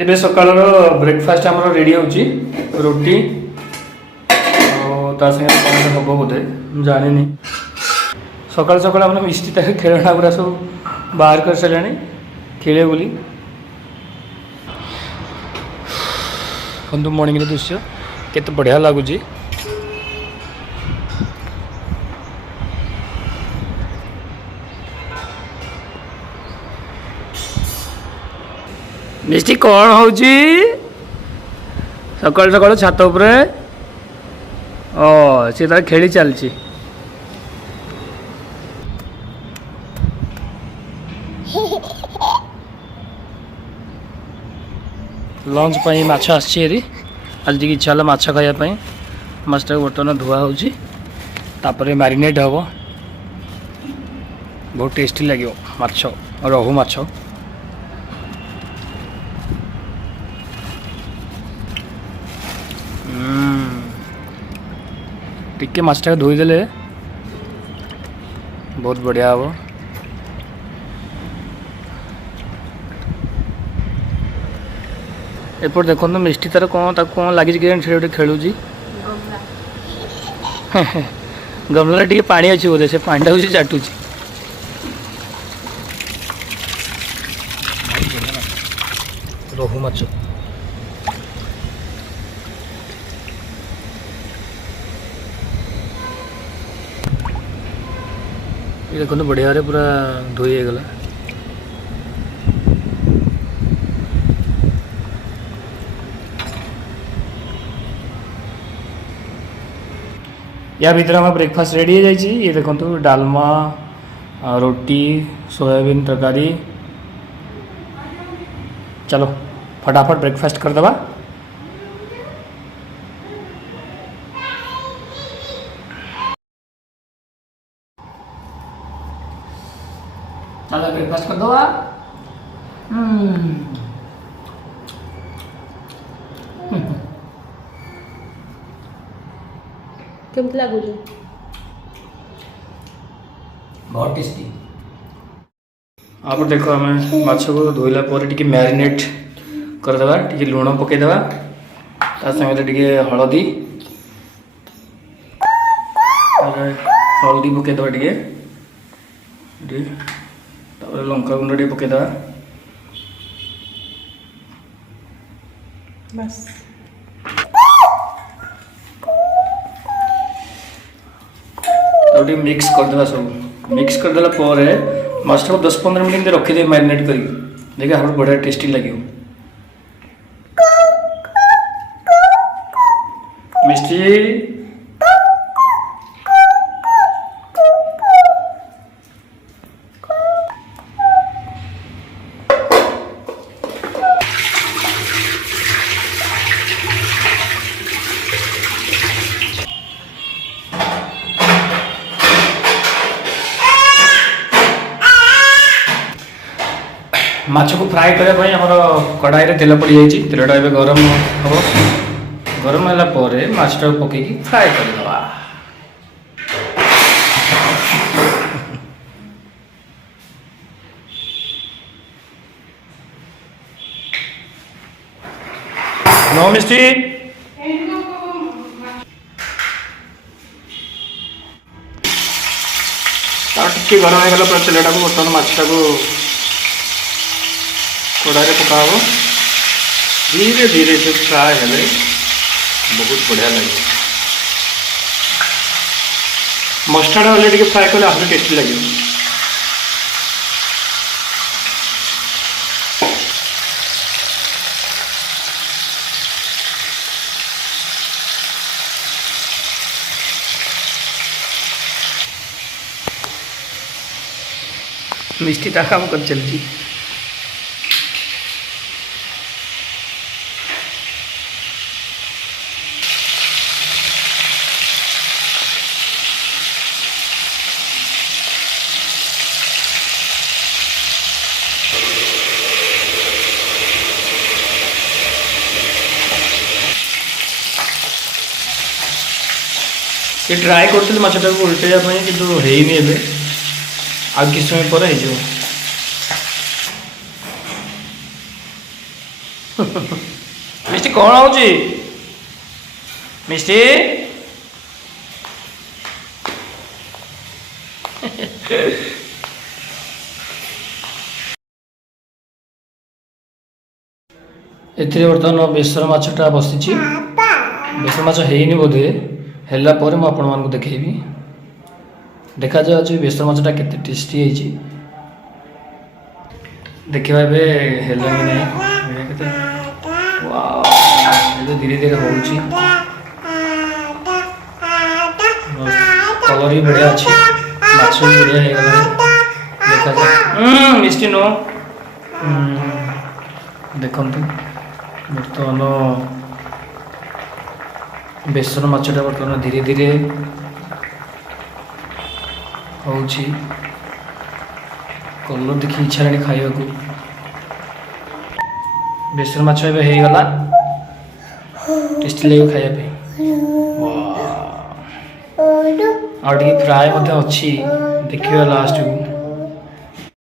ଏବେ ସକାଳର ବ୍ରେକଫାଷ୍ଟ ଆମର ରେଡ଼ି ହେଉଛି ରୁଟି ଆଉ ତା ସାଙ୍ଗରେ କ'ଣ ହେବ ବୋଧେ ମୁଁ ଜାଣିନି। ସକାଳୁ ସକାଳୁ ଆମର ମିଷ୍ଟି ତାକୁ ଖେଳଣା ଗୁଡ଼ା ସବୁ ବାହାର କରିସାରିଲାଣି ଖେଳିବେ ବୋଲି। ଦେଖନ୍ତୁ ମର୍ଣ୍ଣିଂର ଦୃଶ୍ୟ କେତେ ବଢ଼ିଆ ଲାଗୁଛି। ମିଷ୍ଟି କ'ଣ ହେଉଛି ସକାଳୁ ସକାଳୁ ଛାତ ଉପରେ? ଓ ସେ ତାର ଖେଳି ଚାଲିଛି। ଲଞ୍ଚ ପାଇଁ ମାଛ ଆସିଛି ହେରି। ଆଜି ଟିକେ ଇଚ୍ଛା ହେଲା ମାଛ ଖାଇବା ପାଇଁ। ମାଛଟାକୁ ବର୍ତ୍ତମାନ ଧୁଆ ହେଉଛି, ତାପରେ ମ୍ୟାରିନେଟ୍ ହେବ। ବହୁତ ଟେଷ୍ଟି ଲାଗିବ ମାଛ, ରୋହୁ ମାଛ। ଟିକେ ମାଛଟାକୁ ଧୋଇଦେଲେ ବହୁତ ବଢ଼ିଆ ହେବ। ଏପଟେ ଦେଖନ୍ତୁ ମିଷ୍ଟି ତାର କ'ଣ ତାକୁ କ'ଣ ଲାଗିଛି କେଜାଣି ସେ ଗୋଟେ ଖେଳୁଛି। ଗମଲାରେ ଟିକେ ପାଣି ଅଛି ବୋଧେ, ସେ ପାଣିଟାକୁ ସେ ଚାଟୁଛି। ରୋହୁ ମାଛ ये देखो बढ़िया रे पूरा धोई गला। या भीतर हमारा ब्रेकफास्ट रेडी हो जाइए। ये देखो डालमा, रोटी, सोयाबीन तरकारी। चलो फटाफट ब्रेकफास्ट कर दबा। चलो ब्रेकफास्ट कर दो। केमती लागुच? बहुत टेस्टी। आप देखो आम माछ को धोइला पर टिके मैरिनेट करदेवा। टिके लुण पकईदेवा, ता संगे टिके हलदी हलदी पकईदेवा, टिके लंका गुंड टे पकईदेवा। बस मिक्स करदेवा। सब मिक्स करदेला पर माछटा को 10-15 मिनट रखीदे मैरिनेट कर। देखिए हम बढ़िया टेस्टी लगे। मिष्टी माछ को फ्राए करने कड़ाई रे तेल पड़ जाइए। तेलटा ए गरम हम। गरम है माछटा पकईकी फ्राए करदे। नो मिस्टी टे गरम हो गला तेलटा को बर्तमान माछटा को कड़ाई पका। धीरे धीरे से फ्राए हेले बहुत बढ़िया लगे। मस्टर्ड अलरेडी फ्राए कले आहरी टेस्टी लगे। मिष्टी ता काम कर चलती। ये ट्राए करते मछटा को उल्टेवा कि है आ कि समय पर ମିଷ୍ଟି କ'ଣ ହଉଛି ମିଷ୍ଟି? ଏଥିରେ ବର୍ତ୍ତମାନ ବେସର ମାଛଟା ବସିଛି। ବେସର ମାଛ ହେଇନି ବୋଧେ, ହେଲା ପରେ ମୁଁ ଆପଣମାନଙ୍କୁ ଦେଖେଇବି। ଦେଖାଯାଉଛି ବେସର ମାଛଟା କେତେ ଟେଷ୍ଟି ହେଇଛି। ଦେଖିବା ଏବେ ହେଲା କି ନାହିଁ। କେତେ ଏବେ ଧୀରେ ଧୀରେ ହେଉଛି। କଲର୍ ବି ବଢ଼ିଆ ଅଛି, ମାଛ ବି ବଢ଼ିଆ ହେଇଗଲାଣି। ଦେଖାଯାଉ ମିଷ୍ଟି ନୋ ଦେଖନ୍ତୁ ବର୍ତ୍ତମାନ ବେସର ମାଛଟା ବର୍ତ୍ତମାନ ଧୀରେ ଧୀରେ ହେଉଛି। କଲର୍ ଦେଖି ଇଚ୍ଛା ହେଲାଣି ଖାଇବାକୁ। ବେସର ମାଛ ଏବେ ହେଇଗଲା, ଟେଷ୍ଟି ଲାଗିବ ଖାଇବା ପାଇଁ। ଆଉ ଟିକେ ଫ୍ରାଏ ମଧ୍ୟ ଅଛି, ଦେଖିବା ଲାଷ୍ଟକୁ।